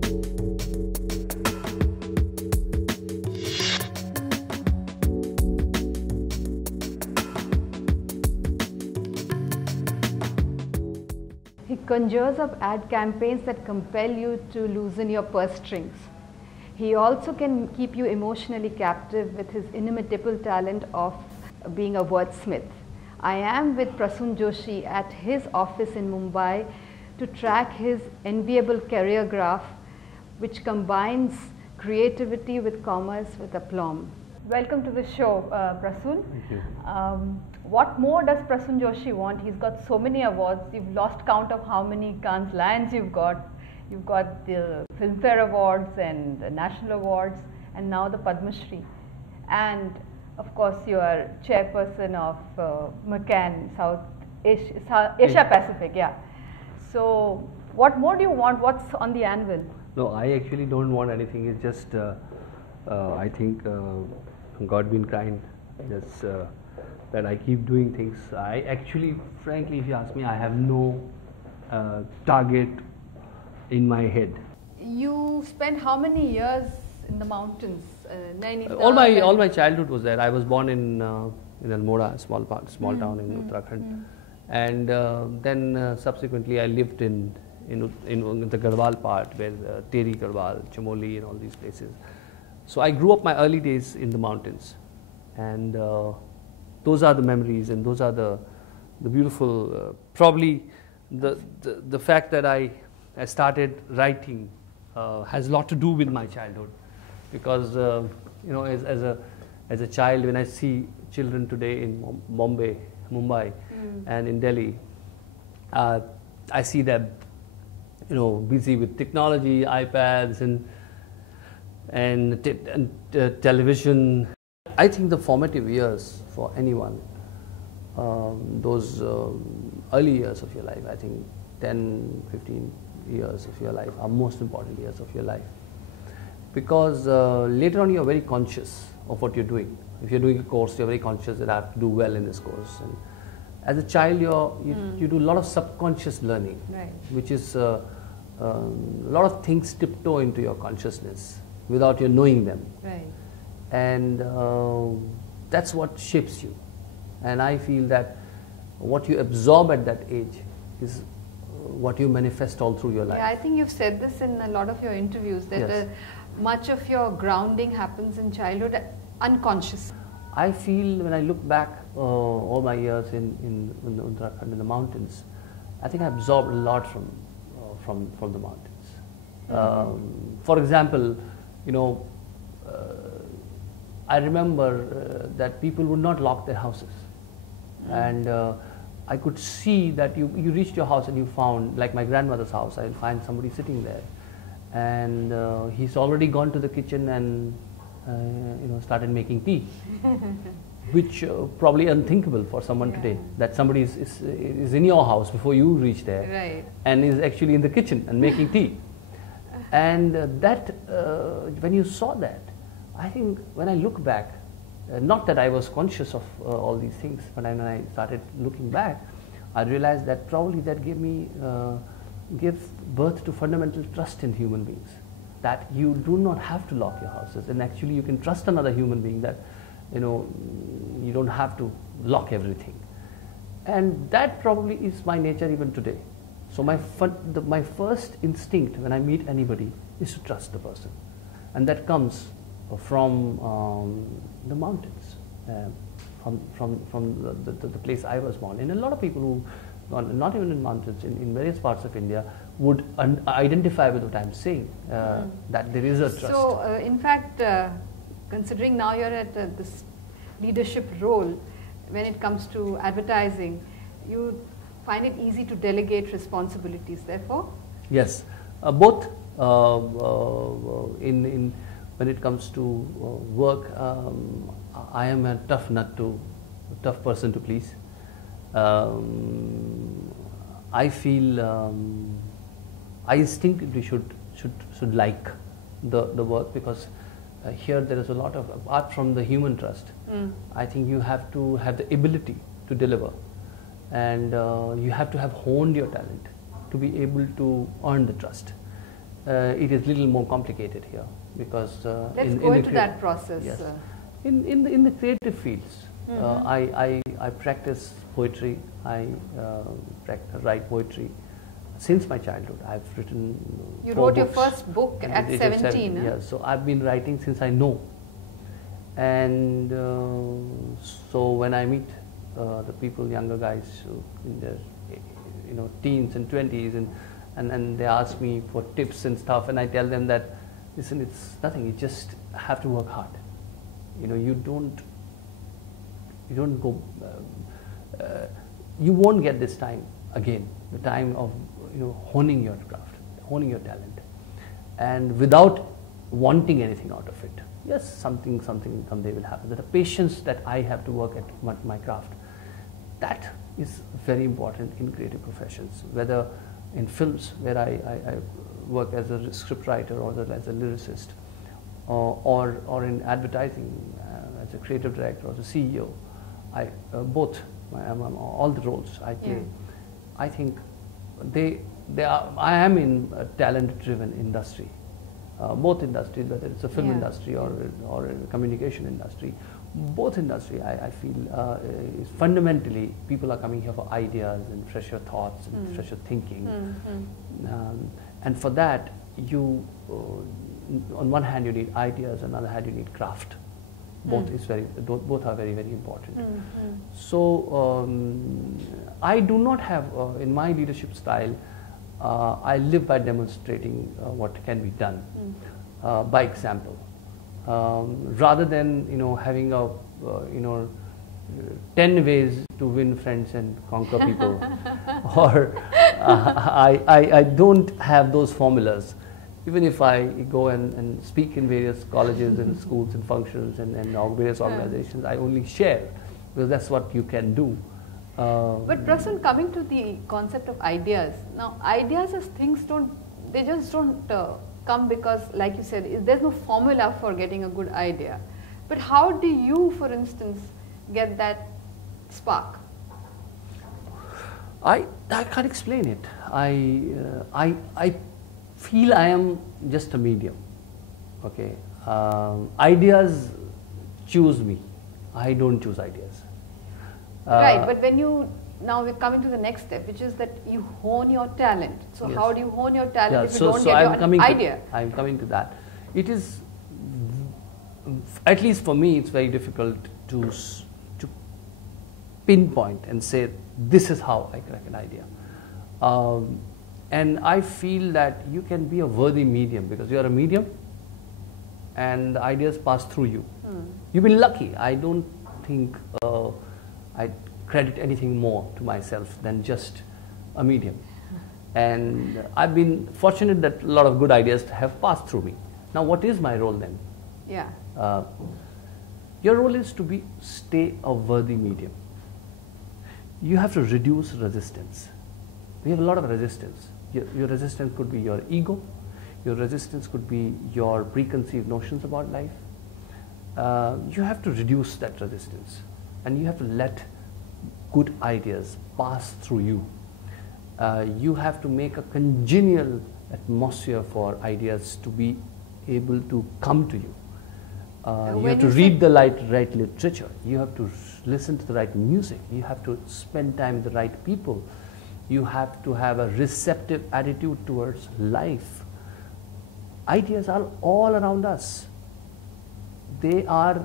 He conjures up ad campaigns that compel you to loosen your purse strings. He also can keep you emotionally captive with his inimitable talent of being a wordsmith. I am with Prasoon Joshi at his office in Mumbai to track his enviable career graph, which combines creativity with commerce with aplomb. Welcome to the show, Prasoon. Thank you. What more does Prasoon Joshi want? He's got so many awards. You've lost count of how many Cannes Lions you've got. You've got the Filmfare Awards and the National Awards, and now the Padma Shri. And of course, you are chairperson of McCann, Asia Pacific. Yeah. So, what more do you want? What's on the anvil? No, I actually don't want anything. It's just, I think God been kind. Just that I keep doing things. I actually, frankly, if you ask me, I have no target in my head. You spent how many years in the mountains? All my childhood was there. I was born in Almora, small town in Uttarakhand, and then subsequently I lived in the Garhwal part, where Teri, Garhwal, Chamoli, and all these places. So I grew up my early days in the mountains, and those are the memories, and those are the beautiful. Probably the fact that I started writing has a lot to do with my childhood, because as a child, when I see children today in Mumbai, and in Delhi, I see them, busy with technology, iPads and television. I think the formative years for anyone, those early years of your life, I think 10, 15 years of your life are most important years of your life, because later on you're very conscious of what you're doing. If you're doing a course, you're very conscious that I have to do well in this course. And as a child, you do a lot of subconscious learning, right, which is a lot of things tiptoe into your consciousness without you knowing them. Right. And that's what shapes you. And I feel that what you absorb at that age is what you manifest all through your life. Yeah, I think you've said this in a lot of your interviews, that Yes. Much of your grounding happens in childhood unconscious. I feel when I look back all my years in Uttarakhand, in the mountains, I think I absorbed a lot from the mountains. For example, I remember that people would not lock their houses, and I could see that you reached your house and you found, like my grandmother's house, I'll find somebody sitting there, and he's already gone to the kitchen and started making tea, which probably unthinkable for someone today, that somebody is in your house before you reach there, right, and is actually in the kitchen and making tea. And when you saw that, I think when I look back, not that I was conscious of all these things, but when I started looking back, I realized that probably that gives birth to fundamental trust in human beings. That you do not have to lock your houses, and actually you can trust another human being, that you don't have to lock everything. And that probably is my nature even today. So my first instinct when I meet anybody is to trust the person, and that comes from the mountains, from the place I was born. And a lot of people who, not even in mountains, in various parts of India, would identify with what I'm saying, that there is a trust. So, in fact, considering now you're at this leadership role, when it comes to advertising, you find it easy to delegate responsibilities, therefore? Yes, both. When it comes to work, I am a tough person to please. I feel I instinctively should like the work, because here there is a lot of, apart from the human trust, I think you have to have the ability to deliver, and you have to have honed your talent to be able to earn the trust. it is a little more complicated here because let's go into that process. Yes. In the creative fields, I practice poetry. I write poetry since my childhood. I've written. You 4 wrote your books first book at 17. Yeah, so I've been writing since I know, and so when I meet the people, younger guys in their teens and 20s, and they ask me for tips and stuff, and I tell them that, listen, it's nothing. You just have to work hard. You don't go. You won't get this time again. The time of honing your craft, honing your talent, and without wanting anything out of it. Yes, something someday will happen. That the patience that I have to work at my craft, that is very important in creative professions. Whether in films, where I work as a scriptwriter or as a lyricist, or in advertising as a creative director or the CEO, both all the roles I play. Yeah. I think I am in a talent-driven industry. Both industries, whether it's a film industry or a communication industry, both industry, I feel is fundamentally people are coming here for ideas and fresher thoughts and fresher thinking. And for that, you on one hand you need ideas, on the other hand you need craft. Both are very, very important. So I do not have in my leadership style. I live by demonstrating what can be done by example, rather than having a 10 ways to win friends and conquer people, or I don't have those formulas. Even if I go and speak in various colleges and schools and functions and various organizations, I only share because that's what you can do. But Prasoon, coming to the concept of ideas, now ideas as things just don't come because, like you said, there's no formula for getting a good idea. But how do you, for instance, get that spark? I can't explain it. I feel I am just a medium. Okay, ideas choose me. I don't choose ideas. Right, but now we're coming to the next step, which is that you hone your talent. So yes. How do you hone your talent if you don't get your idea? I'm coming to that. It is, at least for me, it's very difficult to pinpoint and say, this is how I crack an idea. And I feel that you can be a worthy medium because you are a medium and the ideas pass through you. You've been lucky. I don't think I credit anything more to myself than just a medium. And I've been fortunate that a lot of good ideas have passed through me. Now, what is my role then? Yeah. Your role is to stay a worthy medium. You have to reduce resistance. We have a lot of resistance. Your resistance could be your ego. Your resistance could be your preconceived notions about life. You have to reduce that resistance. And you have to let good ideas pass through you. You have to make a congenial atmosphere for ideas to be able to come to you. You have to read the right literature. You have to listen to the right music. You have to spend time with the right people. You have to have a receptive attitude towards life. Ideas are all around us. They are,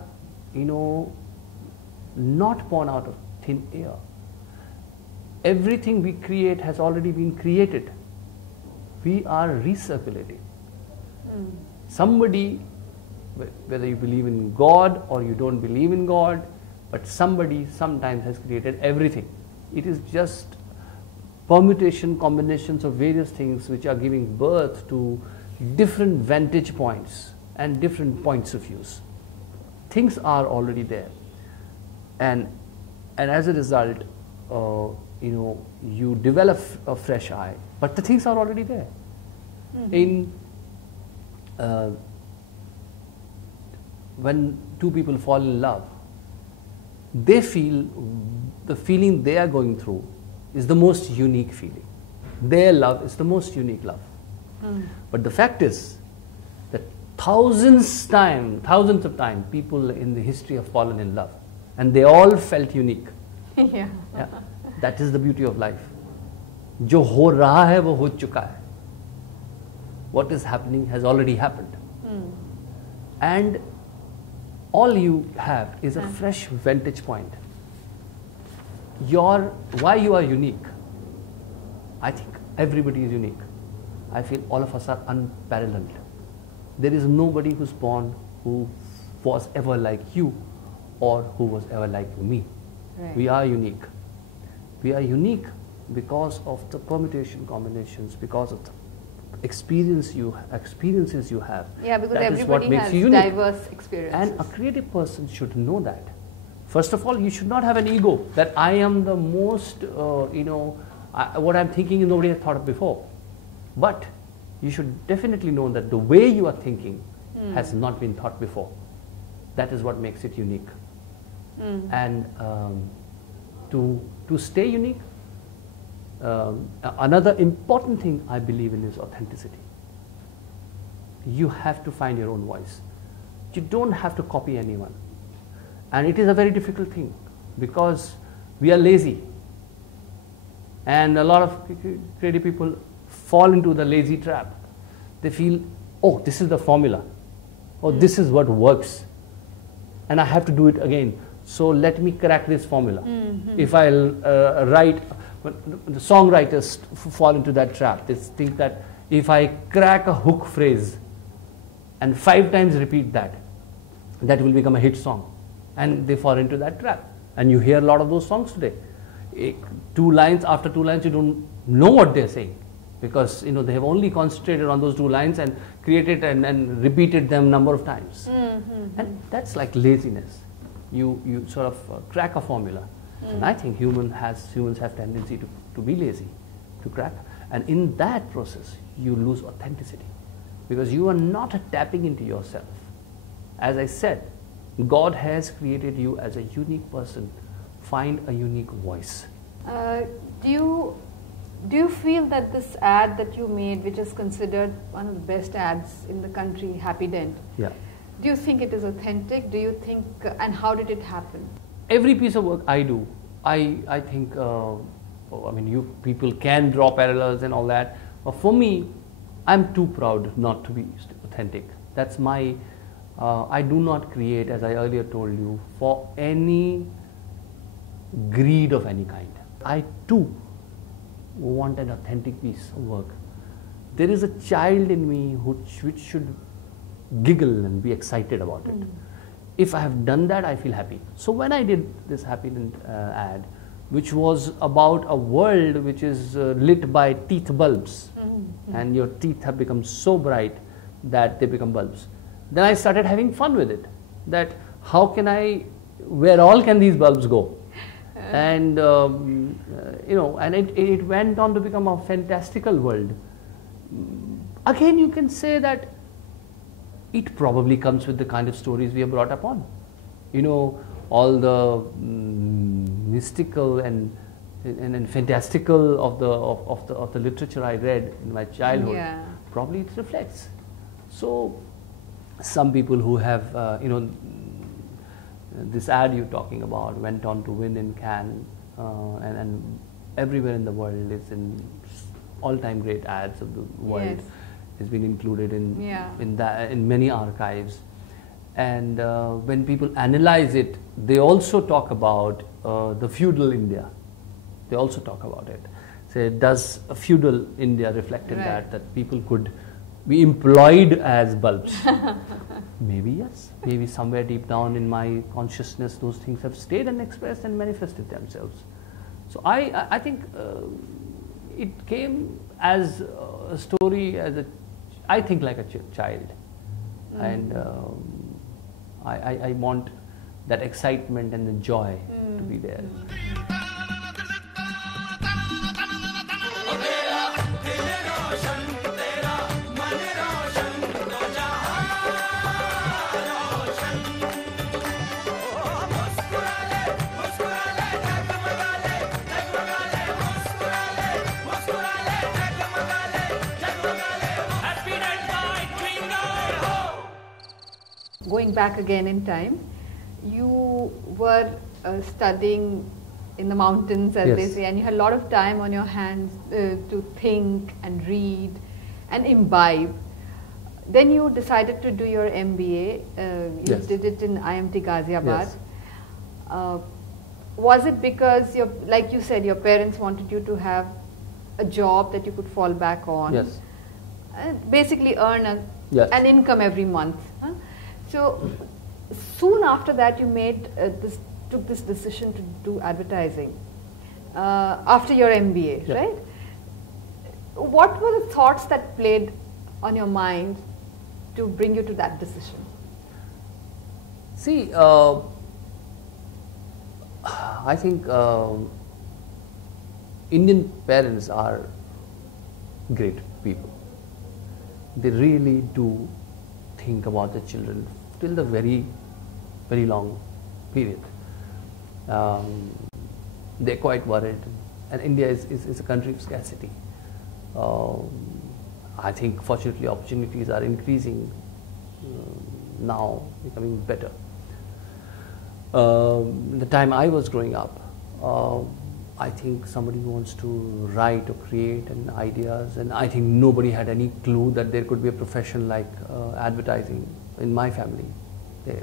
not born out of thin air. Everything we create has already been created. We are recirculating. Somebody, whether you believe in God or you don't believe in God, but somebody sometimes has created everything. It is just permutation, combinations of various things which are giving birth to different vantage points and different points of views. Things are already there. And as a result, you develop a fresh eye, but the things are already there. When two people fall in love, they feel the feeling they are going through is the most unique feeling. Their love is the most unique love. But the fact is that thousands of times, people in the history have fallen in love, and they all felt unique. Yeah. Yeah. That is the beauty of life. जो हो रहा है वो हो चुका है. What is happening has already happened. And all you have is a fresh vantage point. Why you are unique. I think everybody is unique. I feel all of us are unparalleled. There is nobody who's born who was ever like you or who was ever like me. Right. We are unique. We are unique because of the permutation combinations, because of the experiences you have. Yeah, because that everybody has diverse experiences. And a creative person should know that. First of all, you should not have an ego that I am the most, what I'm thinking nobody has thought of before. But you should definitely know that the way you are thinking has not been thought before. That is what makes it unique. And to stay unique, another important thing I believe in is authenticity. You have to find your own voice. You don't have to copy anyone. And it is a very difficult thing because we are lazy. And a lot of creative people fall into the lazy trap. They feel, oh, this is the formula. Oh, this is what works. And I have to do it again. So let me crack this formula. If I'll write, the songwriters fall into that trap. They think that if I crack a hook phrase and 5 times repeat that, that will become a hit song. And they fall into that trap. And you hear a lot of those songs today. 2 lines after 2 lines, you don't know what they're saying. Because they have only concentrated on those 2 lines and created and repeated them number of times. And that's like laziness. You sort of crack a formula. And I think humans have tendency to be lazy, to crack. And in that process, you lose authenticity. Because you are not tapping into yourself. As I said, God has created you as a unique person. Find a unique voice. Do you feel that this ad that you made, which is considered one of the best ads in the country, Happy Dent, Yeah. do you think it is authentic? Do you think, and how did it happen? Every piece of work I do, I think, you people can draw parallels and all that. But for me, I'm too proud not to be authentic. That's my, I do not create, as I earlier told you, for any greed of any kind. I too want an authentic piece of work. There is a child in me which should giggle and be excited about it. If I have done that, I feel happy. So when I did this Happy Dent ad, which was about a world which is lit by teeth bulbs, and your teeth have become so bright that they become bulbs, then I started having fun with it. That where all can these bulbs go? And and it went on to become a fantastical world. Again, you can say that it probably comes with the kind of stories we are brought up on. All the mystical and fantastical of the literature I read in my childhood. Yeah. Probably it reflects. So some people who have this ad you're talking about went on to win in Cannes and everywhere in the world. It's in all-time great ads of the world. Yes. It's been included in many archives. And when people analyze it, they also talk about the feudal India. They also talk about it. Say, does a feudal India reflect in that people could be employed as bulbs? Maybe yes. Maybe somewhere deep down in my consciousness, those things have stayed and expressed and manifested themselves. So I think it came as a story, I think like a child. And I want that excitement and the joy to be there. going back again in time, you were studying in the mountains, as they say, and you had a lot of time on your hands to think and read and imbibe. Then you decided to do your MBA. You did it in IMT Ghaziabad. Was it because, like you said, your parents wanted you to have a job that you could fall back on? Yes. Basically earn an income every month. Huh? So soon after that, you took this decision to do advertising after your MBA, right? What were the thoughts that played on your mind to bring you to that decision? See, I think Indian parents are great people. They really do think about the children till the very, very long period. They're quite worried, and India is a country of scarcity. I think fortunately opportunities are increasing now, becoming better. The time I was growing up, I think somebody who wants to write or create and ideas, and I think nobody had any clue that there could be a profession like advertising in my family.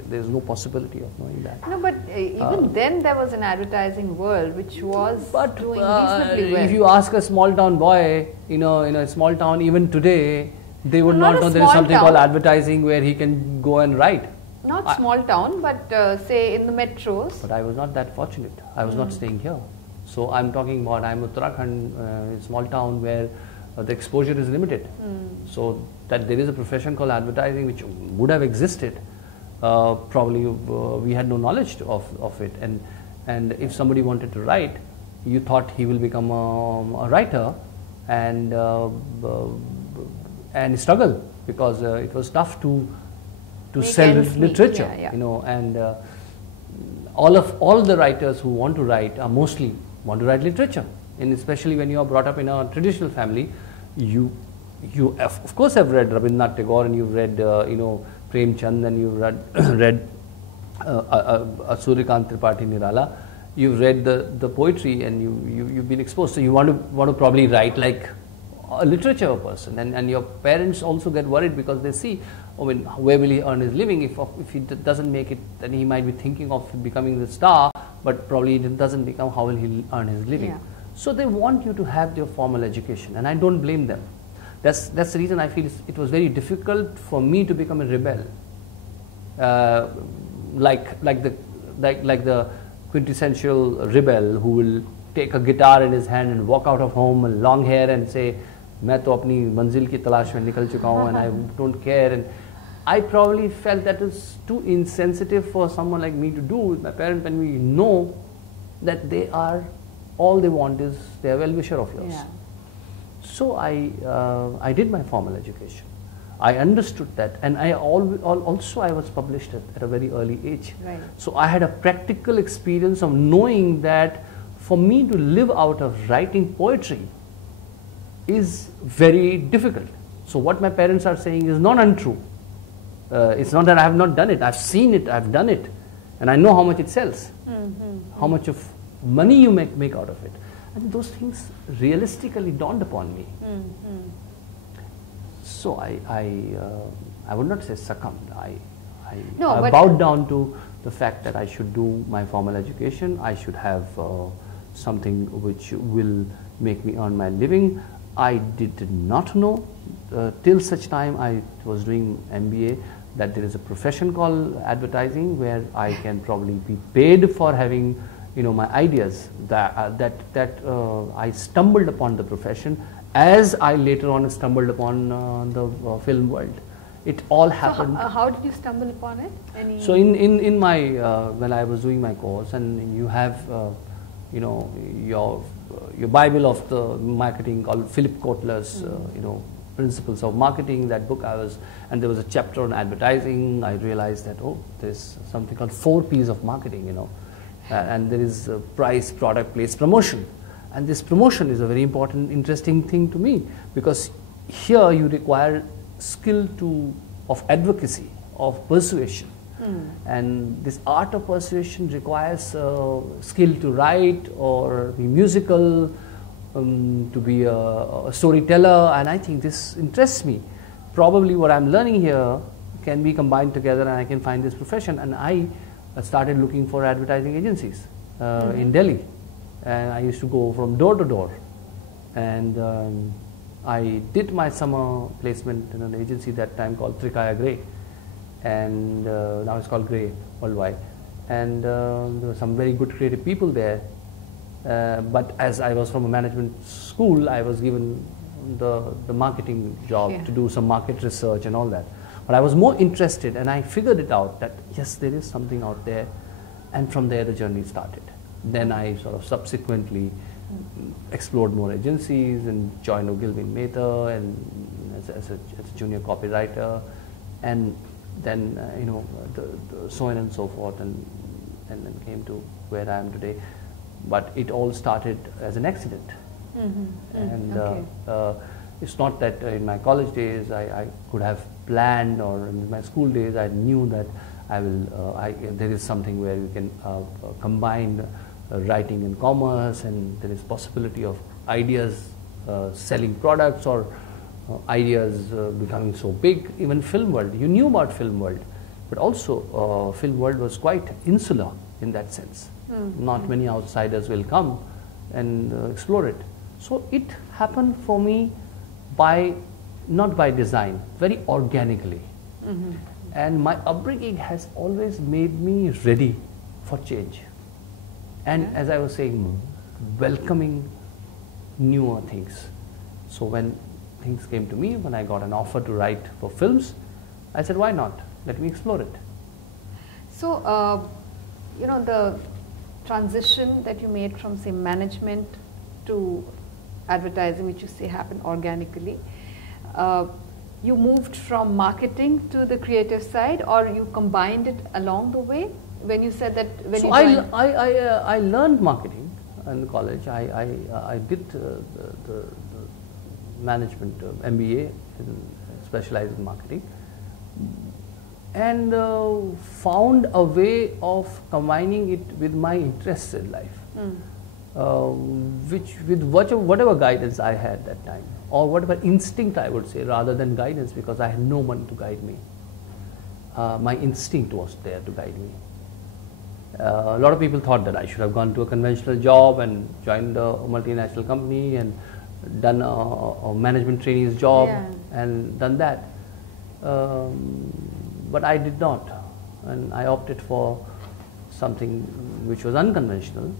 There's no possibility of knowing that. No, but even then there was an advertising world which was doing reasonably well. If you ask a small town boy, in a small town, even today, they would not know there is something called advertising where he can go and write. Not small town, but say in the metros. But I was not that fortunate. I was not staying here. So I'm talking about, I'm Uttarakhand, a small town where the exposure is limited. So that there is a profession called advertising which would have existed, probably we had no knowledge of it. And if somebody wanted to write, you thought he will become a writer and struggle, because it was tough to sell literature, and all the writers who want to write are mostly want to write literature, and especially when you are brought up in a traditional family, you of course have read Rabindranath Tagore, and you've read Premchand, and you've read Suryakant Tripathi Nirala. You've read the poetry, and you've been exposed. So you want to probably write like a literature person, and your parents also get worried because they see, where will he earn his living? If he doesn't make it, then he might be thinking of becoming the star, but probably it doesn't become, how will he earn his living? Yeah. So they want you to have your formal education, and I don't blame them. That's the reason I feel it was very difficult for me to become a rebel, like the quintessential rebel who will take a guitar in his hand and walk out of home and long hair and say, मैं तो अपनी मंजिल की तलाश में निकल चुका हूँ, and I don't care. And I probably felt that is too insensitive for someone like me to do with my parents, when we know that they are, all they want is their well-wisher of yours. Yeah. So I did my formal education. I understood that, and I also was published at a very early age. Right. So I had a practical experience of knowing that for me to live out of writing poetry is very difficult. So what my parents are saying is not untrue. It's not that I have not done it. I've seen it, I've done it, and I know how much it sells, how much of money you make out of it. And those things realistically dawned upon me. So I would not say succumbed. I bowed down to the fact that I should do my formal education. I should have something which will make me earn my living. I did not know till such time I was doing MBA that there is a profession called advertising, where I can probably be paid for having my ideas. That I stumbled upon the profession as I later on stumbled upon the film world. It all happened. So how did you stumble upon it? So in my when I was doing my course, and you have your Bible of the marketing called Philip Kotler's Principles of Marketing. That book and there was a chapter on advertising. I realized that there's something called 4 P's of marketing, and there is price, product, place, promotion. And this promotion is a very important, interesting thing to me, because here you require skill of advocacy of persuasion. And this art of persuasion requires skill to write or be musical, to be a storyteller, and I think this interests me. Probably what I'm learning here can be combined together and I can find this profession. And I started looking for advertising agencies in Delhi, and I used to go from door to door, and I did my summer placement in an agency that time called Trikaya Grey, and now it's called Grey Worldwide, and there were some very good creative people there, but as I was from a management school, I was given the marketing job to do some market research and all that. But I was more interested, and I figured it out that yes, there is something out there, and from there the journey started. Then I sort of subsequently explored more agencies and joined Ogilvy and Mather and as a junior copywriter, and then so on and so forth, and then came to where I am today. But it all started as an accident. And it's not that in my college days I could have planned, or in my school days I knew that there is something where you can combine writing and commerce, and there is possibility of ideas selling products, or ideas becoming so big. Even film world, you knew about film world, but also film world was quite insular in that sense. Not many outsiders will come and explore it. So it happened for me not by design, very organically. And my upbringing has always made me ready for change. And as I was saying, welcoming newer things. So when things came to me, when I got an offer to write for films, I said, why not? Let me explore it. So, the transition that you made from, say, management to advertising, which you say happened organically, you moved from marketing to the creative side, or you combined it along the way? When you said that when so you joined, I learned marketing in college. I did the management MBA, specialized in marketing, and found a way of combining it with my interests in life, which with whatever guidance I had that time, or whatever instinct I would say, rather than guidance, because I had no one to guide me. My instinct was there to guide me. A lot of people thought that I should have gone to a conventional job and joined a multinational company and done a management trainee's job and done that. But I did not, and I opted for something which was unconventional.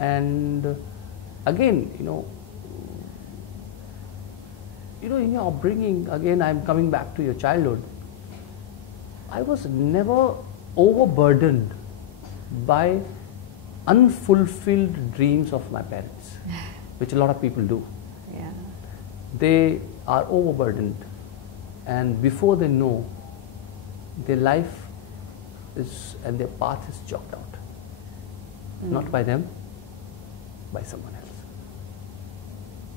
And again, in your upbringing, again I'm coming back to your childhood, I was never overburdened by unfulfilled dreams of my parents, which a lot of people do. They are overburdened, and before they know, their life and their path is chalked out. Not by them, by someone else.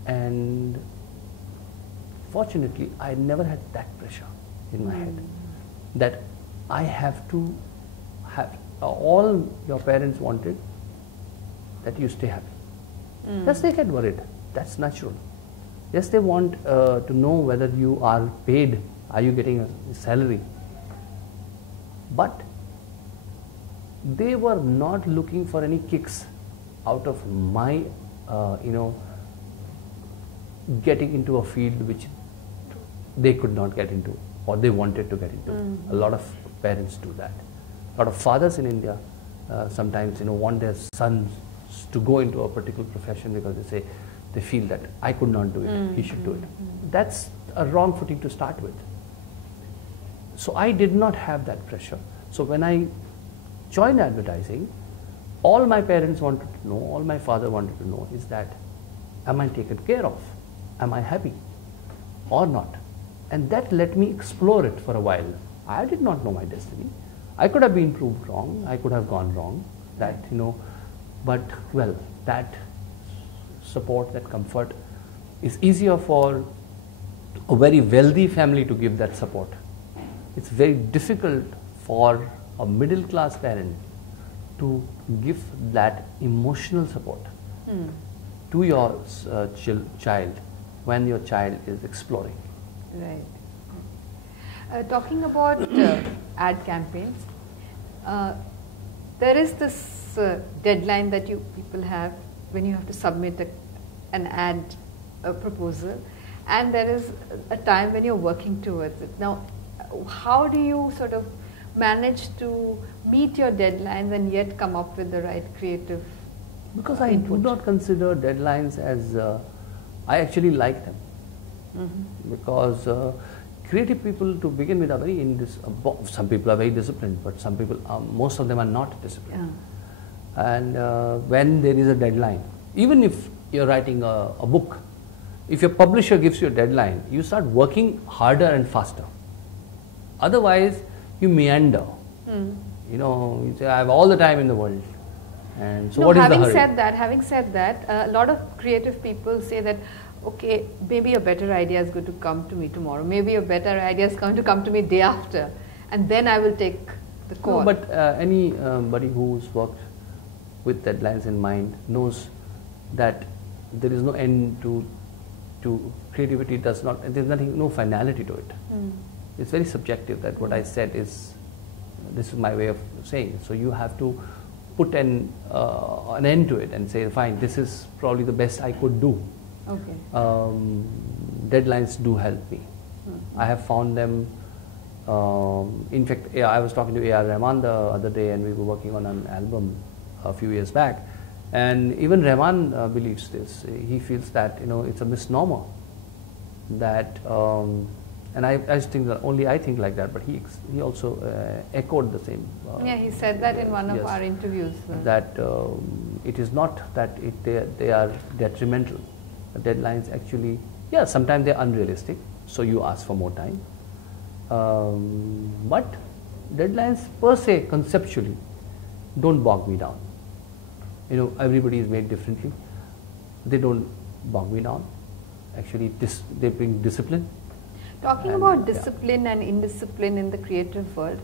And fortunately, I never had that pressure in my head that I have to have all your parents wanted that you stay happy. Yes, they get worried. That's natural. Yes, they want to know whether you are paid, are you getting a salary. But they were not looking for any kicks out of my, getting into a field which they could not get into, or they wanted to get into. A lot of parents do that. A lot of fathers in India sometimes want their sons to go into a particular profession because they feel that I could not do it, he should do it. That's a wrong footing to start with. So I did not have that pressure. So when I joined advertising, all my parents wanted to know, all my father wanted to know is that, am I taken care of? Am I happy or not? And that let me explore it for a while. I did not know my destiny. I could have been proved wrong, I could have gone wrong, but well, that support, that comfort is easier for a very wealthy family to give that support. it's very difficult for a middle class parent to give that emotional support to your child when your child is exploring. Right. Talking about ad campaigns, there is this deadline that you people have when you have to submit an ad proposal, and there is a time when you're working towards it. Now, how do you sort of manage to meet your deadlines and yet come up with the right creative Because I input? do not consider deadlines as, I actually like them. Because creative people to begin with are very, some people are very disciplined, but some people, most of them are not disciplined. And when there is a deadline, even if you're writing a book, if your publisher gives you a deadline, you start working harder and faster. Otherwise, you meander. You know, you say, I have all the time in the world. And so No, what is the having hurry? having said that, a lot of creative people say that, okay, maybe a better idea is going to come to me tomorrow. Maybe a better idea is going to come to me day after, and then I will take the call. No, but anybody who's worked with deadlines in mind knows that there is no end to creativity. Does not. There's nothing, no finality to it. It's very subjective. That what I said is, this is my way of saying it. So you have to put an end to it and say, fine, this is probably the best I could do. Okay. Deadlines do help me. I have found them. In fact, I was talking to A.R. Rahman the other day, and we were working on an album a few years back. And even Rahman believes this. He feels that, you know, it's a misnomer. That, and I just think that only I think like that, but he also echoed the same. Yeah, he said that in one of yes, our interviews. That it is not that they are detrimental. The deadlines actually, yeah, sometimes they are unrealistic, so you ask for more time. But deadlines per se, conceptually, don't bog me down. You know, everybody is made differently. They don't bog me down. Actually, they bring discipline. Talking about discipline and indiscipline in the creative world,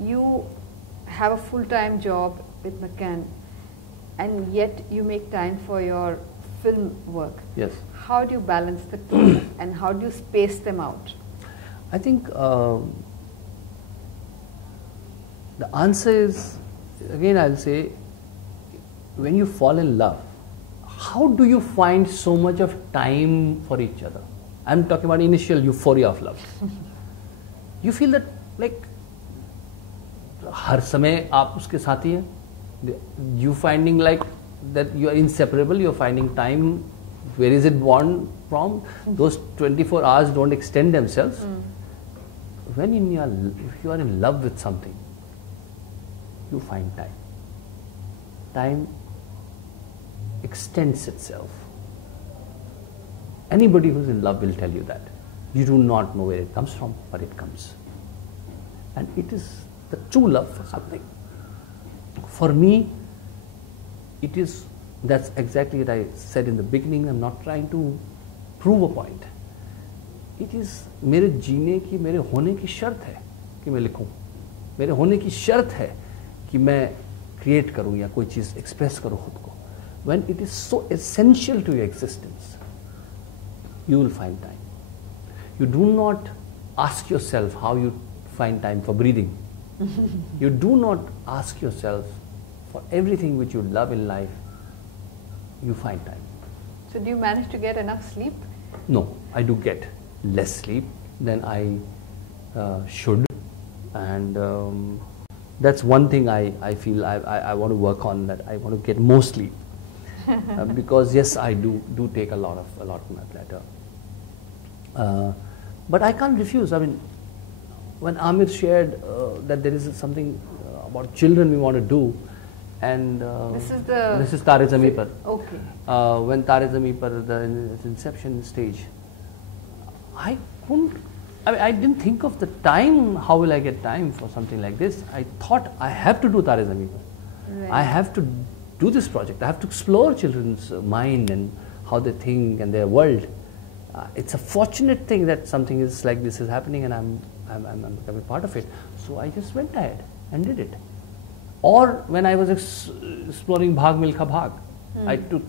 you have a full-time job with McCann, and yet you make time for your film work. Yes. How do you balance the two, and how do you space them out? I think the answer is, again I'll say, when you fall in love, how do you find so much of time for each other? I'm talking about initial euphoria of love. You feel that like हर समय आप उसके साथी हैं. You finding like that you are inseparable. You are finding time. Where is it born from? Those 24 hours don't extend themselves. When if you are in love with something, you find time. Time extends itself. Anybody who's in love will tell you that. You do not know where it comes from, but it comes. And it is the true love for something. For me, it is, that's exactly what I said in the beginning. I'm not trying to prove a point. It is मेरे जीने की, मेरे होने की शर्त है कि मैं लिखूं. मेरे होने की शर्त है कि मैं create करूं या कोई चीज़ express करूं खुद को. When it is so essential to your existence, you will find time. You do not ask yourself how you find time for breathing. You do not ask yourself for everything which you love in life. You find time. So do you manage to get enough sleep? No, I do get less sleep than I should, and that's one thing I feel I want to work on, that I want to get more sleep. Because yes, I do take a lot of my platter. But I can't refuse. I mean, when Amir shared that there is something about children we want to do, and this is Tare Zameen Par. Okay. When Tare Zameen Par, the inception stage, I didn't think of the time. How will I get time for something like this? I thought I have to do Tare Zameen Par. Right. I have to do this project. I have to explore children's mind and how they think and their world. It's a fortunate thing that something is like this is happening, and I'm I'm becoming part of it. So I just went ahead and did it. Or when I was exploring Bhag Milkha Bhag, I took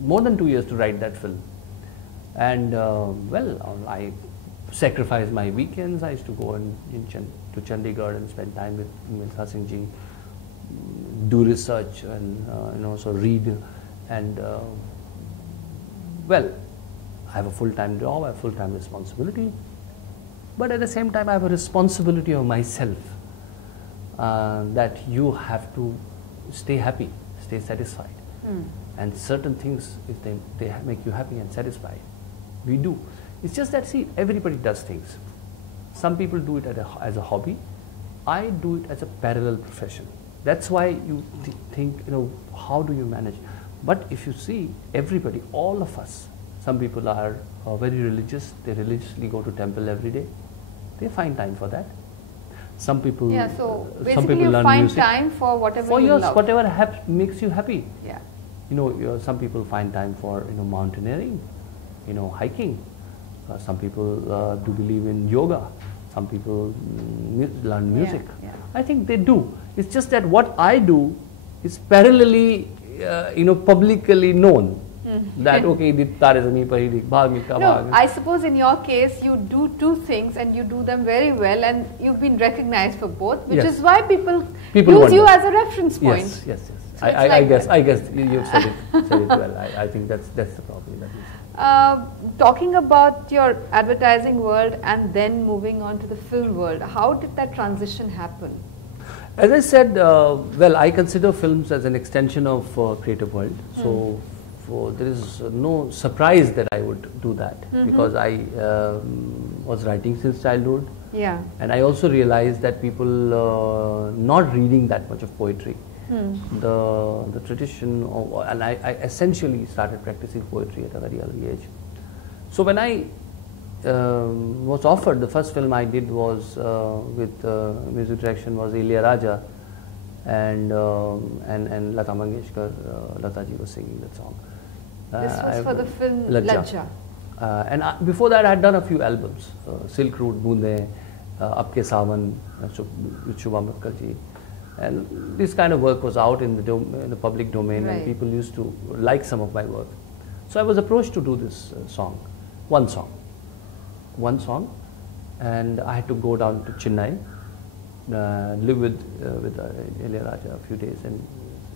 more than 2 years to write that film. And I sacrificed my weekends. I used to go to Chandigarh and spend time with Milkha Singh ji, do research and also read. And I have a full-time job, I have full-time responsibility. But at the same time, I have a responsibility of myself that you have to stay happy, stay satisfied. And certain things, if they make you happy and satisfied, we do. It's just that, see, everybody does things. Some people do it as a hobby. I do it as a parallel profession. That's why you think, how do you manage? But if you see, everybody, all of us, some people are very religious. They religiously go to temple every day. They find time for that. Some people, so basically some people you learn find music. time for whatever for you yours, love. whatever makes you happy. Yeah. Some people find time for mountaineering, hiking. Some people do believe in yoga. Some people learn music. Yeah. I think they do. It's just that what I do is parallelly, publicly known. That okay, No, I suppose in your case you do two things and you do them very well, and you've been recognized for both, which is why people use wonder. you as a reference point. Yes. So I guess you've said it well. I think that's the problem. Talking about your advertising world and then moving on to the film world, how did that transition happen? As I said, I consider films as an extension of creative world. So there is no surprise that I would do that because I was writing since childhood. Yeah. And I also realized that people not reading that much of poetry. The tradition, and I essentially started practicing poetry at a very early age. So when I was offered, the first film I did was with music direction was Ilayaraja, and Lata Mangeshkar, Lata ji was singing that song. This was for the film Lajja. And before that I had done a few albums, Silk Route, Boonde, Apke Sawan, with Shubham Bakkarji. And this kind of work was out in the public domain, and people used to like some of my work. So I was approached to do this one song, and I had to go down to Chennai, live with Ilayaraja a few days and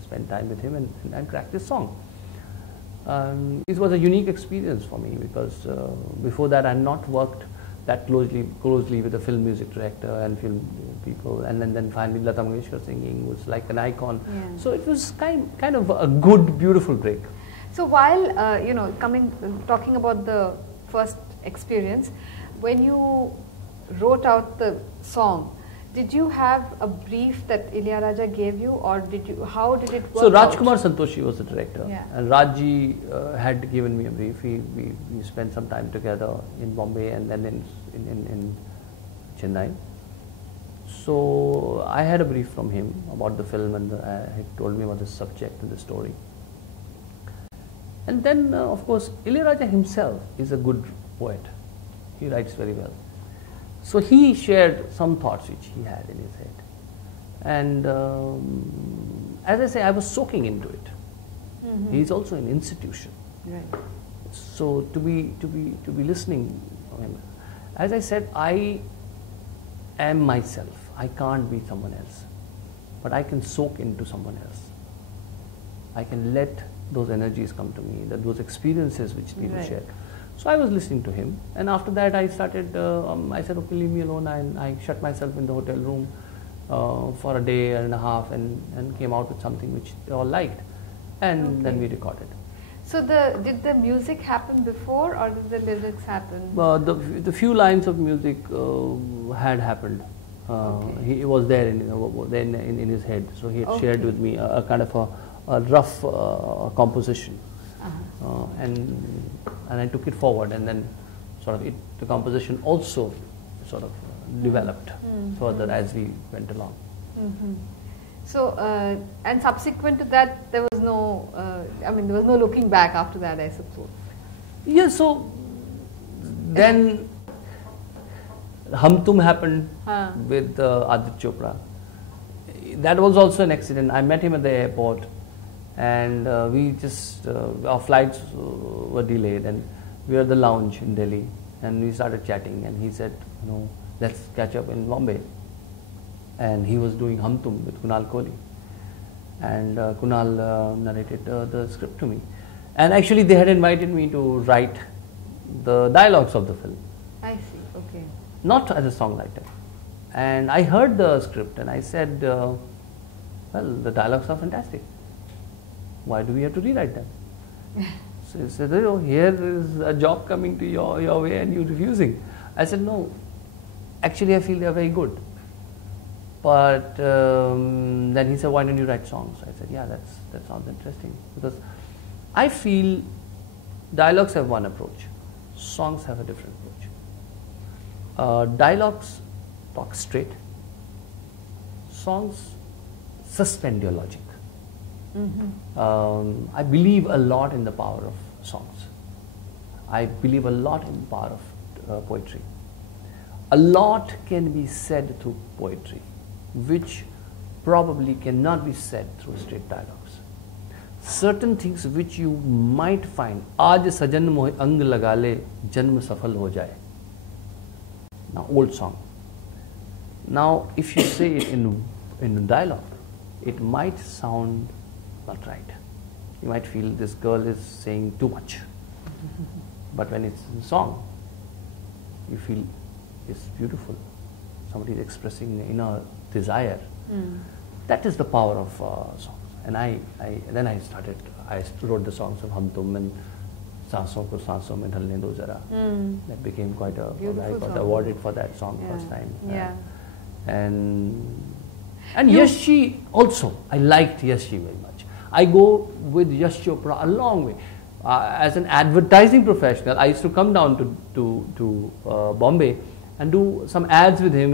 spend time with him and crack this song. It was a unique experience for me because before that I had not worked that closely with a film music director and film people, and then finally Lata Mangeshkar singing was like an icon. Yeah. So it was kind of a good, beautiful break. So while talking about the first experience, when you wrote out the song, did you have a brief that Ilayaraja gave you, or how did it work? So Rajkumar Santoshi was the director, Yeah. and Rajji had given me a brief. We spent some time together in Bombay and then in Chennai. So I had a brief from him about the film, and he told me about the subject and the story. And then, of course, Ilayaraja himself is a good poet. He writes very well. So he shared some thoughts which he had in his head. And as I say, I was soaking into it. He is also an institution. Right. So to be listening to him, as I said, I am myself. I can't be someone else, but I can soak into someone else. I can let those energies come to me, those experiences which people share. So I was listening to him, and after that I started. I said, "Okay, leave me alone." I shut myself in the hotel room for a day and a half, and came out with something which they all liked, and then we recorded. So did the music happen before, or did the lyrics happen? The few lines of music had happened. He was there in his head, so he had shared with me a kind of a rough composition, and I took it forward, and then the composition also sort of developed further as we went along. So and subsequent to that, there was no, there was no looking back after that, I suppose. Yeah. So then Hum Tum happened with Aditya Chopra. That was also an accident. I met him at the airport, and our flights were delayed, and we were at the lounge in Delhi, and we started chatting, and he said, let's catch up in Bombay. And he was doing Hum Tum with Kunal Kohli, and Kunal narrated the script to me. And actually they had invited me to write the dialogues of the film. I see, okay. Not as a songwriter. And I heard the script and I said, well, the dialogues are fantastic. Why do we have to rewrite them? So he said, here is a job coming to your way and you're refusing. I said, no, actually I feel they're very good. But then he said, why don't you write songs? I said, yeah, that sounds interesting. Because I feel dialogues have one approach, songs have a different approach. Dialogues talk straight, songs suspend your logic. I believe a lot in the power of songs. I believe a lot in the power of poetry. A lot can be said through poetry, which probably cannot be said through straight dialogues. Certain things which you might find, aaj sajan moh ang lagale janm safal ho jaye. Now, old song. Now, if you say it in dialogue, it might sound not right. You might feel this girl is saying too much. But when it's in song, you feel it's beautiful. Somebody is expressing inner desire. That is the power of songs. And then I wrote the songs of Hum Tum and Saanson Ko Saanson Mein Dhalne Do Zara. That became quite a, I got awarded for that song first time. And Yashi also, I liked Yashi very much. I go with Yash Chopra a long way. As an advertising professional, I used to come down to Bombay and do some ads with him.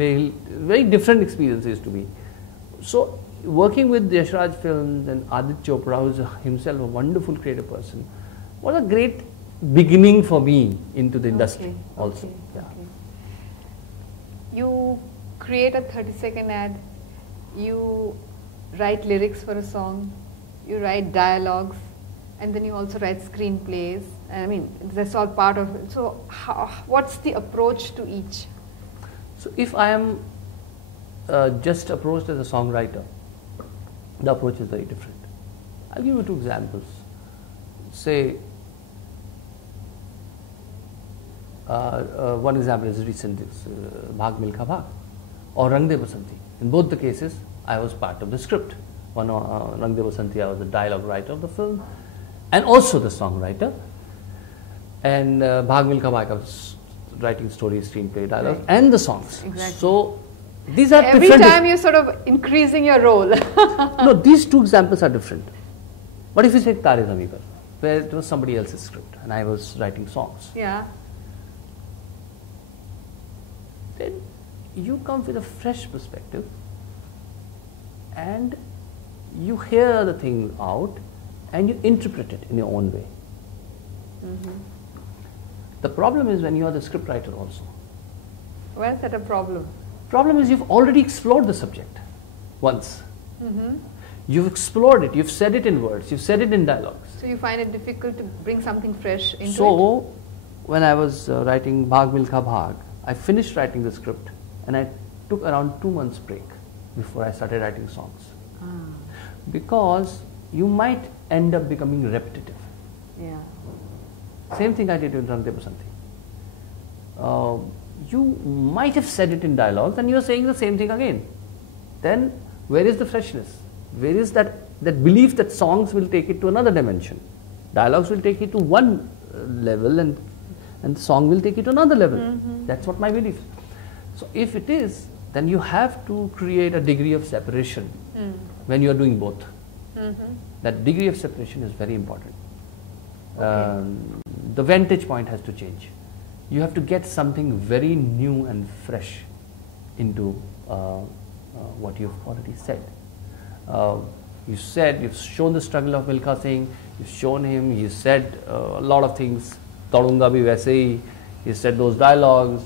Very different experiences to me. So working with Yashraj Films and Aditya Chopra, who is himself a wonderful creative person, was a great beginning for me into the industry also. You create a 30-second ad, you write lyrics for a song, you write dialogues, and then you also write screenplays. I mean, that's all part of it. So what's the approach to each? So if I am just approached as a songwriter, the approach is very different. I'll give you two examples. Say, one example is recent, Bhag Milkha Bhag or Rang De Basanti. In both the cases, I was part of the script. One Rang De Basanti, I was the dialogue writer of the film and also the songwriter. And Bhag Milkha Bhag, I was writing stories, screenplay, dialogue, and the songs. Exactly. So these are every different. Time you're sort of increasing your role. No, these two examples are different. What if you take Tare Zameen Par, where it was somebody else's script and I was writing songs? Yeah. Then you come with a fresh perspective and you hear the thing out and you interpret it in your own way. The problem is when you are the script writer also. Why is that a problem? Problem is you've already explored the subject once. You've explored it, you've said it in words, you've said it in dialogues. So you find it difficult to bring something fresh into it? So when I was writing Bhag Milkha Bhag, I finished writing the script and I took around 2 months break before I started writing songs. Because you might end up becoming repetitive. Yeah. Same thing I did with Rang De Basanti. You might have said it in dialogues and you are saying the same thing again. Then where is the freshness? Where is that belief that songs will take it to another dimension? Dialogues will take it to one level and the song will take it to another level. That's what my belief is. So if it is, then you have to create a degree of separation when you are doing both. That degree of separation is very important. The vantage point has to change. You have to get something very new and fresh into what you've already said. You've shown the struggle of Milkha Singh, you've shown him, he said a lot of things, Tadunga bhi waise hi, he said those dialogues.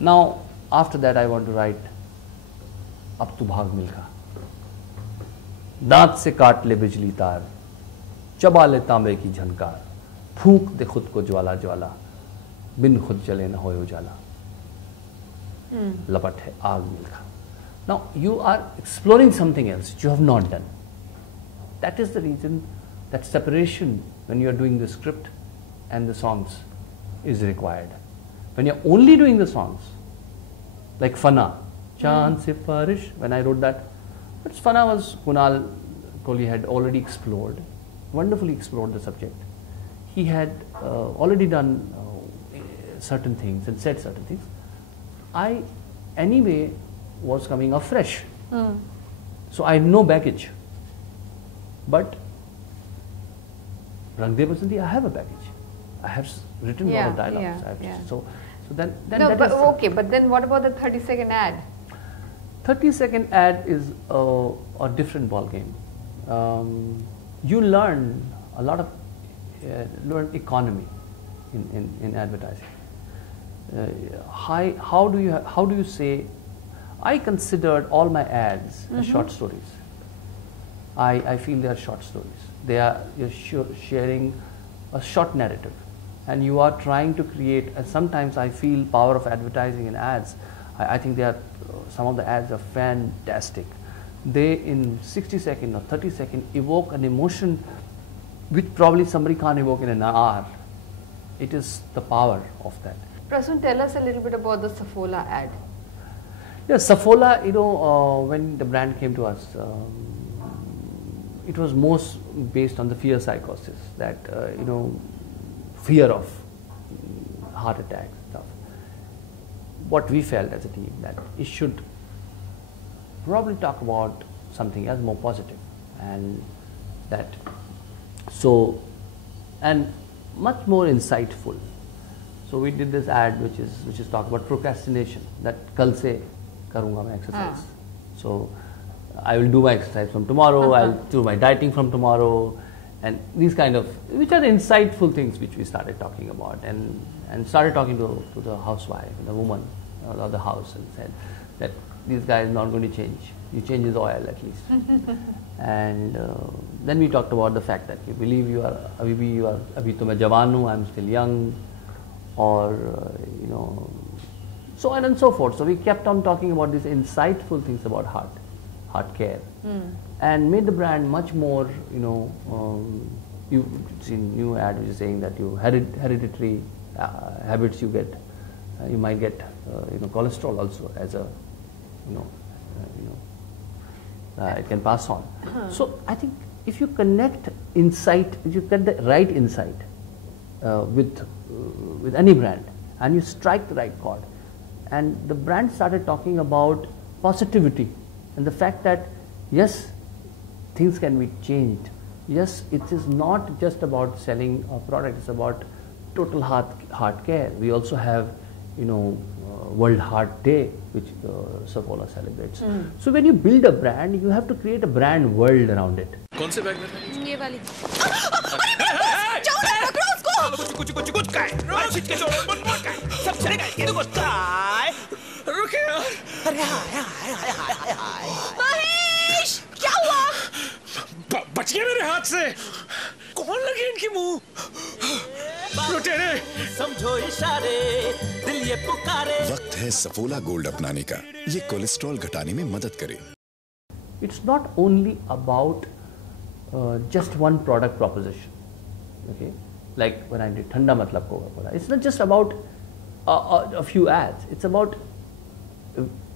Now, after that, I want to write अब तू भाग मिल्खा, दांत से काट ले बिजली तार, चबा ले तांबे की झनकार, फूंक दे खुद को ज्वाला ज्वाला, बिन खुद जले न होए उजाला, लपट है आग Milkha. Now you are exploring something else which you have not done. That is the reason that separation when you are doing the script and the songs is required. When you are only doing the songs, like Fana, Chand Sifarish, when I wrote that, but Fana was Kunal Kohli had already explored, wonderfully explored the subject. He had already done certain things and said certain things. I anyway was coming up fresh, so I had no baggage. But Rang De Basanti, I have a baggage. I have written a lot of dialogues. So then no, that but is okay. But then what about the 30-second ad? 30-second ad is a different ball game. You learn a lot of learn economy in advertising. How do you say? I considered all my ads as short stories. I feel they are short stories. You're sharing a short narrative, and you are trying to create. And sometimes I feel power of advertising in ads. I think some of the ads are fantastic. They in 60 seconds or 30 seconds evoke an emotion which probably somebody can't evoke in an hour. It is the power of that. Prasoon, tell us a little bit about the Saffola ad. Yes, Saffola, when the brand came to us, it was most based on the fear psychosis, that, fear of heart attacks stuff. What we felt as a team, that it should probably talk about something else more positive, and and much more insightful. So we did this ad which is talk about procrastination, that kal se karunga main exercise. So I will do my exercise from tomorrow, I'll do my dieting from tomorrow, and these kind of, which are the insightful things which we started talking about, and started talking to the housewife, the woman of the house, and said that this guy is not going to change. You change his oil at least. And then we talked about the fact that you believe abhi to main jawan hu, I'm still young, or so on and so forth. So we kept on talking about these insightful things about heart care, and made the brand much more, you've seen new ad which is saying that you hereditary habits you get, you might get cholesterol also as a it can pass on. So I think if you connect insight, if you get the right insight with any brand, and you strike the right chord, and the brand started talking about positivity and the fact that yes, things can be changed. Yes, it is not just about selling a product, it's about total heart care. We also have World Heart Day, which Saffola celebrates. So when you build a brand, you have to create a brand world around it. कौन से bag में था? ये वाली। कुछ का है। मार्चिट के जोड़े मुट का है। सब चलेगा। ये तो कुछ का है। रुके यार। अरे हाय। महेश, क्या हुआ? बच गया मेरे हाथ से। कौन लगे इनकी मुंह? लुटेरे। समझो इशारे, दिल ये पुकारे। वक्त है सफोला गोल्ड अपनाने का. ये कोलेस्ट्रॉल घटाने में मदद करे. It's not only about just one product proposition. Okay, like when I did Thanda Matlab Coca-Cola, it's not just about a few ads. It's about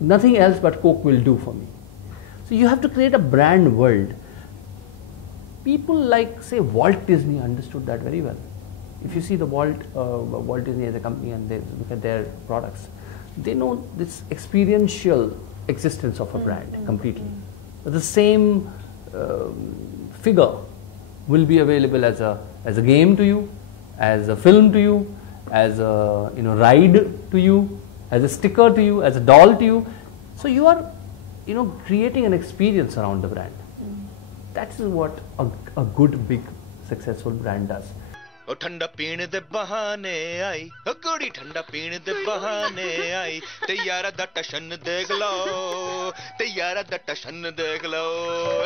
nothing else but Coke will do for me. So you have to create a brand world. People like, say, Walt Disney understood that very well. If you see the Walt Disney as a company and they look at their products, they know this experiential existence of a brand completely. But the same figure will be available as a game to you, as a film to you, as a ride to you, as a sticker to you, as a doll to you. So you are creating an experience around the brand. That is what a good, big, successful brand does. ओ ठंडा पीने दे बहाने आई ओ कुड़ी ठंडा पीने दे बहाने आई ते यारा दा टशन देख लो ते यारा दा टशन देख लो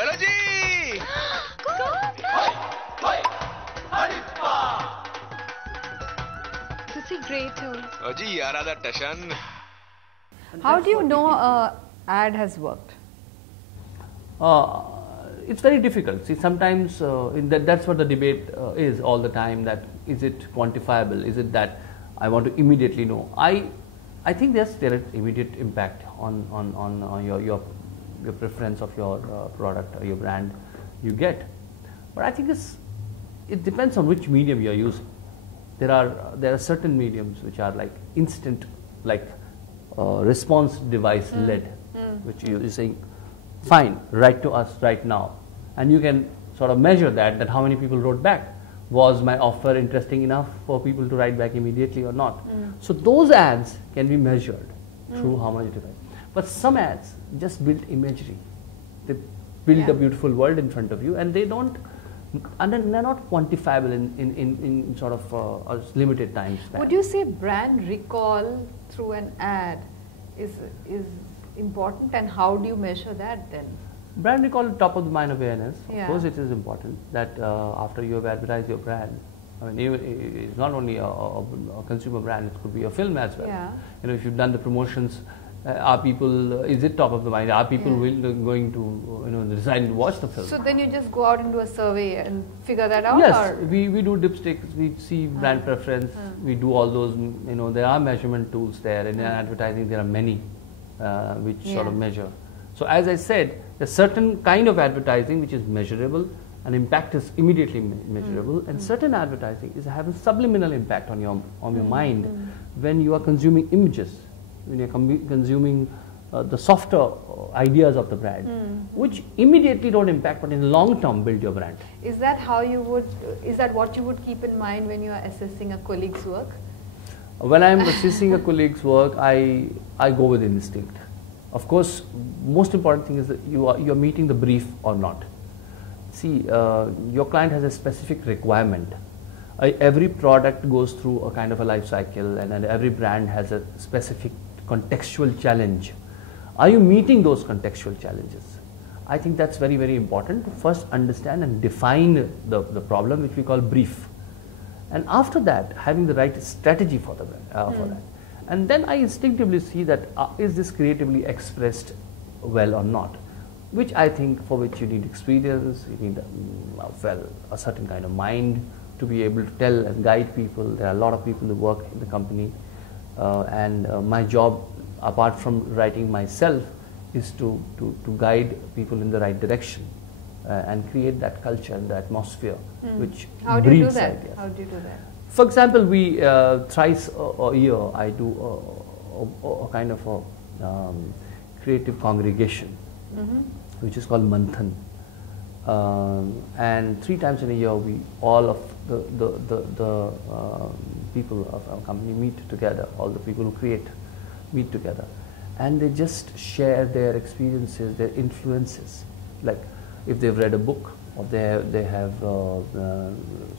हेलो जी ਤੁਸੀਂ great ਹੋ ओ जी यारा दा टशन How do you know ad has worked? It's very difficult. See, sometimes that's what the debate is all the time. That is it quantifiable? Is it that I want to immediately know? I think yes, there is immediate impact on your preference of your product or your brand you get. But I think it depends on which medium you are using. There are certain mediums which are like instant, like response device led, which you're saying, fine, write to us right now, and you can sort of measure that how many people wrote back. Was my offer interesting enough for people to write back immediately or not? So those ads can be measured through how much device. But some ads just build imagery. They build a beautiful world in front of you, and they're not quantifiable in sort of a limited time span. Would you say brand recall through an ad is important, and how do you measure that then? Brand recall, top of the mind awareness. Yeah. Of course, it is important that after you have advertised your brand, I mean, it's not only a consumer brand; it could be a film as well. Yeah. You know, if you've done the promotions, are people? Is it top of the mind? Are people going to decide to watch the film? So then you just go out and do a survey and figure that out. Yes, or? we do dipsticks. We see brand preference. We do all those. There are measurement tools there. In advertising, there are many which sort of measure. So as I said, there's certain kind of advertising which is measurable, and impact is immediately measurable, and certain advertising is having subliminal impact on your mind when you are consuming images, when you're consuming the softer ideas of the brand, which immediately don't impact, but in the long term build your brand. Is that what you would keep in mind when you are assessing a colleague's work? When I'm assessing a colleague's work, I go with instinct. Of course, most important thing is that you're meeting the brief or not. See, your client has a specific requirement. Every product goes through a kind of a life cycle, and every brand has a specific contextual challenge. Are you meeting those contextual challenges? I think that's very, very important to first understand and define the problem, which we call brief. And after that, having the right strategy for that. And then I instinctively see that is this creatively expressed well or not, which I think for which you need experience, you need a certain kind of mind to be able to tell and guide people. There are a lot of people who work in the company, and my job, apart from writing myself, is to guide people in the right direction and create that culture and the atmosphere which How do you do breeds that? ideas. How do you do that? For example, we thrice a year I do a kind of a creative congregation, which is called Manthan, and 3 times in a year all of the people of our company meet together. All the people who create meet together, and they just share their experiences, their influences. Like if they've read a book, or they have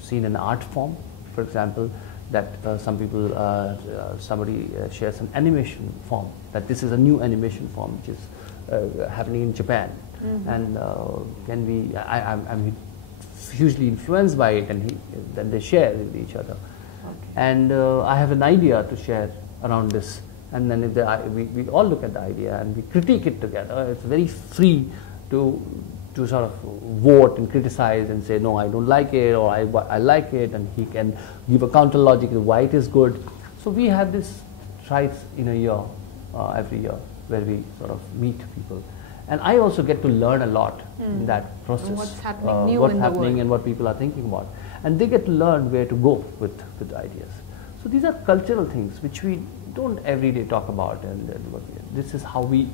seen an art form. For example, that somebody shares an animation form, that this is a new animation form which is happening in Japan, and I'm hugely influenced by it, and then they share with each other. Okay. And I have an idea to share around this, and then we all look at the idea and we critique it together. It's very free to sort of vote and criticize and say, no, I don't like it, or I like it, and he can give a counter logic why it is good. So we have this thrice in a year, every year, where we sort of meet people. And I also get to learn a lot in that process. And what's happening new what's in the happening world. and what people are thinking about. And they get to learn where to go with ideas. So these are cultural things which we don't every day talk about, and this is how we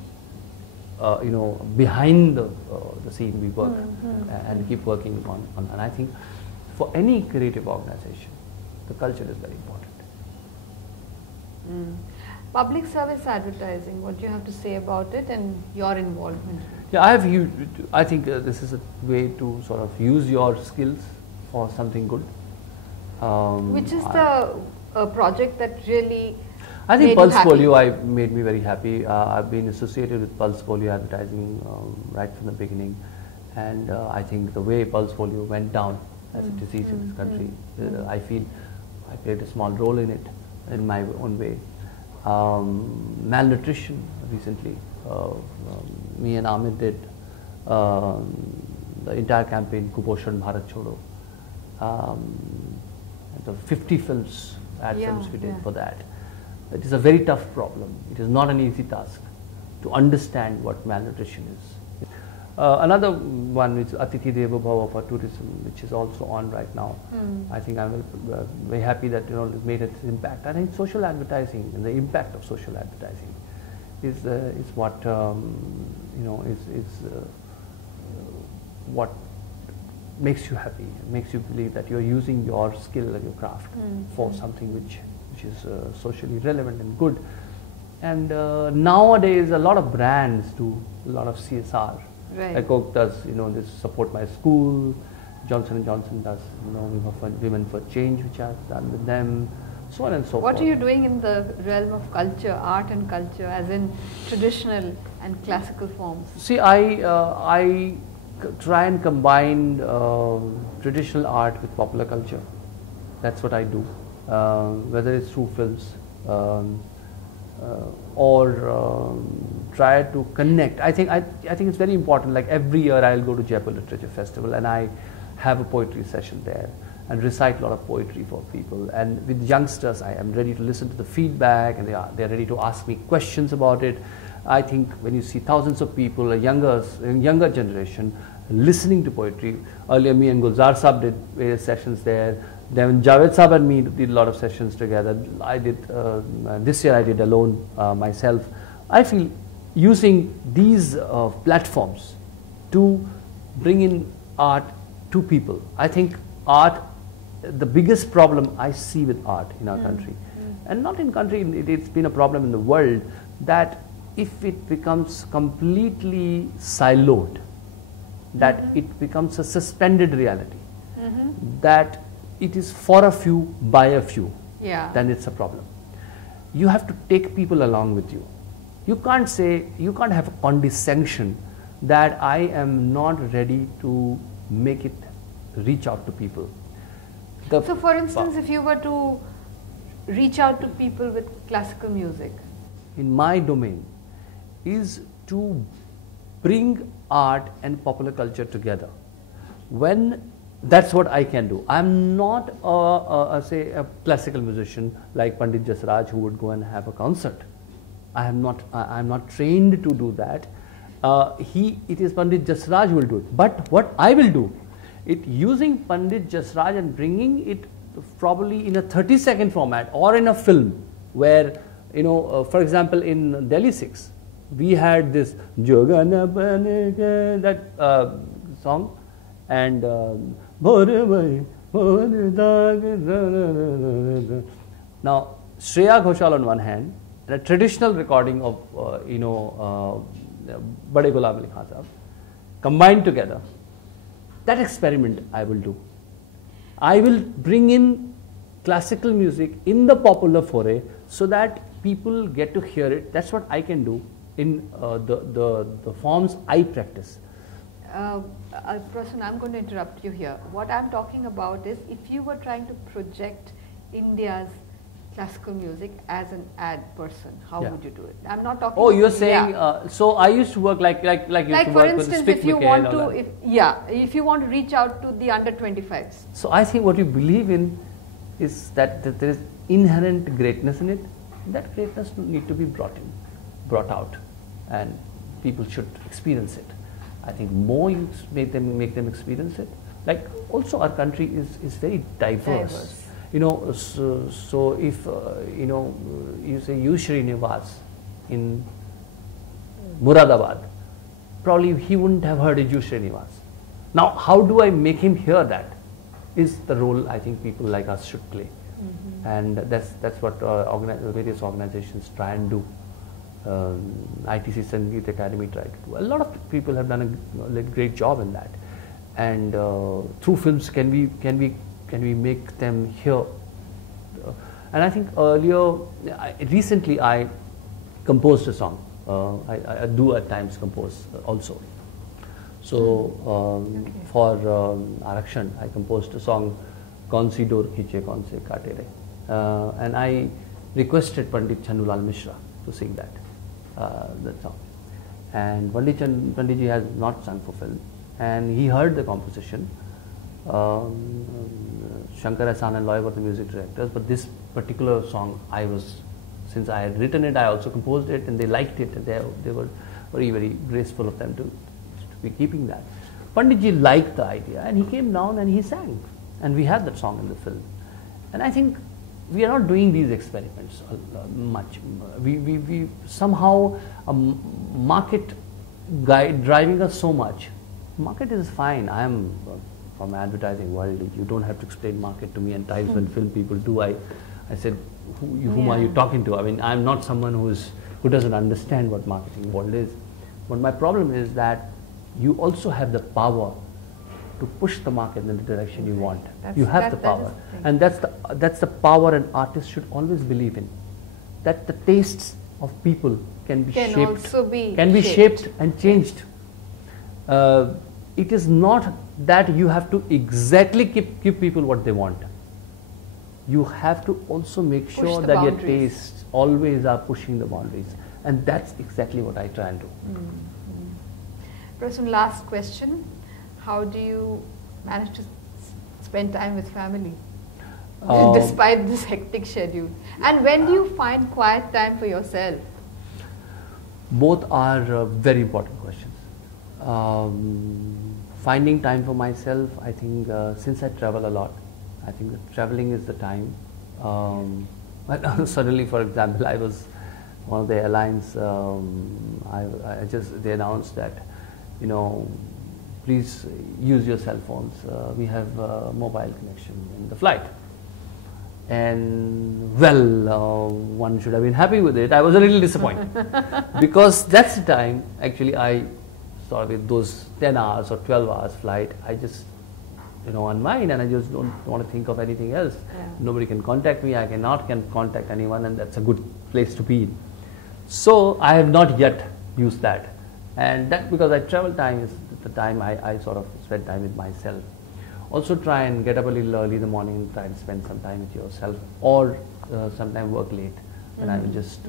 behind the scene we work and keep working on. And I think for any creative organization, the culture is very important. Public service advertising, what do you have to say about it and your involvement? Yeah, I think this is a way to sort of use your skills for something good. Which is the project that really I think made you Pulse happy? Polio made me very happy. I've been associated with Pulse Polio advertising right from the beginning, and I think the way Pulse Polio went down as a disease in this country, I feel I played a small role in it in my own way. Malnutrition recently, me and Amit did the entire campaign Kuposhan Bharat Chodo. The 50 films, ad films we did for that. It is a very tough problem. It is not an easy task to understand what malnutrition is. Another one is Atithi Devo Bhava for tourism, which is also on right now. I think I'm very happy that it made its impact. I think social advertising and the impact of social advertising is what what makes you happy, makes you believe that you're using your skill and your craft for something which is socially relevant and good. And nowadays a lot of brands do a lot of CSR. Right. Like Coke does, this Support My School. Johnson & Johnson does, Women for Change, which I've done with them, so on and so forth. What are you doing in the realm of culture, art and culture, as in traditional and classical forms? See, I try and combine traditional art with popular culture. That's what I do, whether it's through films or try to connect. I think it's very important. Like every year, I'll go to Jaipur Literature Festival and I have a poetry session there and recite a lot of poetry for people. And with youngsters, I am ready to listen to the feedback, and they're ready to ask me questions about it. I think when you see thousands of people, a younger generation, listening to poetry. Earlier, me and Gulzar Saab did various sessions there. Then Javed Saab and me did a lot of sessions together. I did this year. I did alone myself. I feel using these platforms to bring in art to people. I think art, the biggest problem I see with art in our country, and not in country, it's been a problem in the world, that if it becomes completely siloed, that it becomes a suspended reality, that it is for a few, by a few, then it's a problem. You have to take people along with you. You can't have a condescension that I am not ready to make it reach out to people. So for instance, if you were to reach out to people with classical music, in my domain is to bring art and popular culture together. That's what I can do. I'm not a classical musician like Pandit Jasraj who would go and have a concert. I'm not trained to do that. It is Pandit Jasraj who will do it. But what I will do, using Pandit Jasraj and bringing it probably in a 30-second format or in a film where, for example, in Delhi 6, we had this Jogana that song, and now Shreya Ghoshal on one hand, and a traditional recording of Bade Ghulam Ali Khan Sahab combined together. That experiment I will do. I will bring in classical music in the popular foray so that people get to hear it. That's what I can do in the forms I practice. Prasoon, I'm going to interrupt you here. What I'm talking about is, if you were trying to project India's classical music as an ad person, how would you do it? I'm not talking. Oh, you're saying. So I used to work like you used to for work instance, with if you want to, if you want to reach out to the under 25s. So I think what you believe in is that there is inherent greatness in it. That greatness need to be brought out, and people should experience it. I think more you make them experience it. Like also our country is very diverse. So if you say U Srinivas in Muradabad, probably he wouldn't have heard of U Srinivas. Now, how do I make him hear that? Is the role I think people like us should play, and that's what various organizations try and do. ITC Sangeet Academy tried to do. A lot of people have done a great job in that, and through films can we Can we make them hear? And I think recently I composed a song. I do at times compose also. So for Arakshan, I composed a song, Kaun si dor khiche kaun se kaate re. And I requested Pandit Chanulal Mishra to sing that song. And Panditji has not sung for film. And he heard the composition. Shankar Ahsan and Loy were the music directors, but this particular song, since I had written it, I also composed it, and they liked it, and they were very, very graceful of them to be keeping that. Panditji liked the idea, and he came down and he sang, and we had that song in the film. And I think we are not doing these experiments much. We somehow market driving us so much. Market is fine. I am from advertising world. You don't have to explain market to me. And times when film people do, I said, whom are you talking to? I mean, I'm not someone who doesn't understand what marketing world is. But my problem is that you also have the power to push the market in the direction you want. You have the power, and that's the power an artist should always believe in. That the tastes of people can be shaped and changed. It is not that you have to exactly give people what they want. You have to also make sure that your tastes always are pushing the boundaries, and that's exactly what I try and do. Prasoon, last question. How do you manage to spend time with family despite this hectic schedule? And when do you find quiet time for yourself? Both are very important questions. Finding time for myself, I think since I travel a lot, I think that traveling is the time. But suddenly, for example, I was one of the airlines, they announced that, please use your cell phones. We have mobile connection in the flight. And one should have been happy with it. I was a little disappointed because that's the time actually I sort of with those 10 hours or 12 hours flight, I just unwind, and I just don't want to think of anything else. Yeah. Nobody can contact me. I can contact anyone, and that's a good place to be in. So I have not yet used that, and that because I travel time is the time I sort of spend time with myself. Also try and get up a little early in the morning and try and spend some time with yourself, or sometime work late, and I will just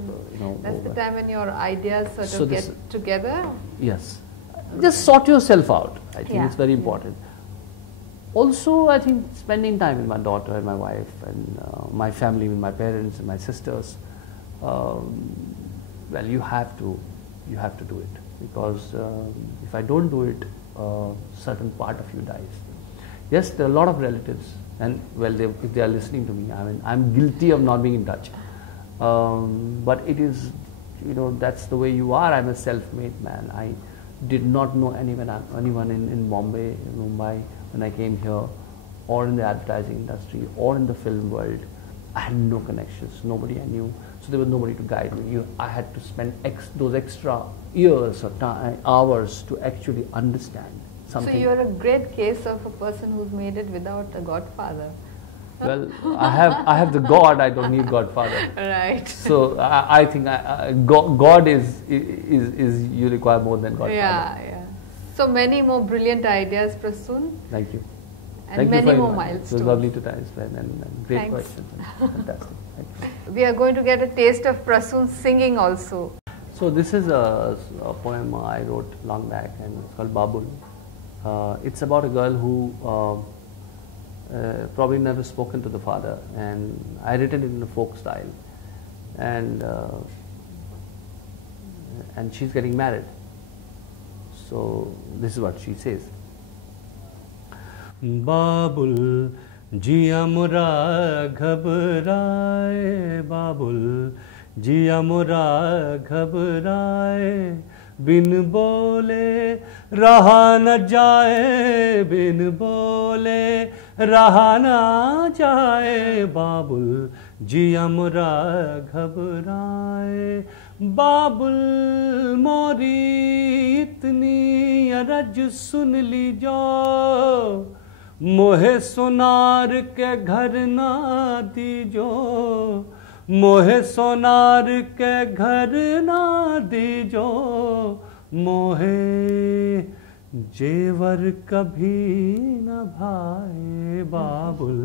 That's the time when your ideas sort of get together. Yes, just sort yourself out. I think it's very important. Also, I think spending time with my daughter and my wife and my family, with my parents and my sisters. You have to do it, because if I don't do it, certain part of you dies. Yes, there are a lot of relatives, and if they are listening to me, I mean, I'm guilty of not being in touch. But it is, that's the way you are. I'm a self-made man. I did not know anyone in Bombay, in Mumbai, when I came here, or in the advertising industry, or in the film world. I had no connections, nobody I knew, so there was nobody to guide me. I had to spend those extra years or hours to actually understand something. So you're a great case of a person who's made it without a godfather. Well, I have the God. I don't need godfather. Right. So I think God is you require more than godfather. Yeah. So many more brilliant ideas, Prasoon. Thank you. And Thank many you more It milestones. was lovely to time spend and great questions. Fantastic. Thank you. We are going to get a taste of Prasoon singing also. So this is a poem I wrote long back, and it's called Babul. It's about a girl who probably never spoken to the father, and I written it in a folk style, and she's getting married. So this is what she says. Babul jiya mora ghabraye, Babul jiya mora ghabraye, bin bole raha na jaye, bin bole raha na jaye, Babul jiya mora ghabraye, Babul mori itni araj sun lijao, मोहे सोनार के घर ना दीजो, मोहे सोनार के घर ना दीजो, मोहे जेवर कभी न भाए बाबुल,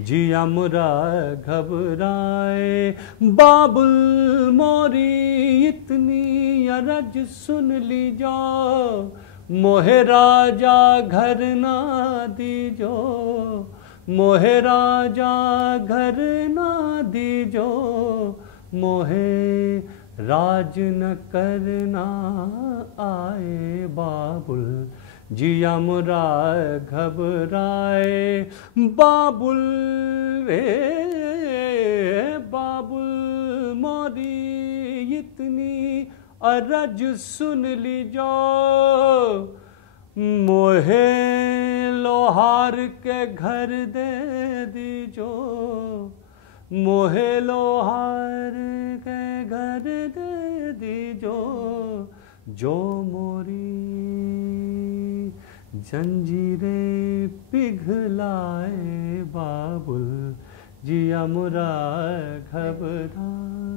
जिया मुरा घबराए। बाबुल मोरी इतनी अरज सुन लीजो, मोहे राजा घर ना दीजो, मोहे राजा घर ना दीजो, मोहे राज न करना आए बाबुल, जिया मुरा घबराए। बाबुल रे बाबुल मोरी इतनी अरज सुन लीजो, मोहे लोहार के घर दे दीजो, मोहे लोहार के घर दे दीजो, जो मोरी जंजीरें पिघलाए बाबुल, जिया मुरा घबराए।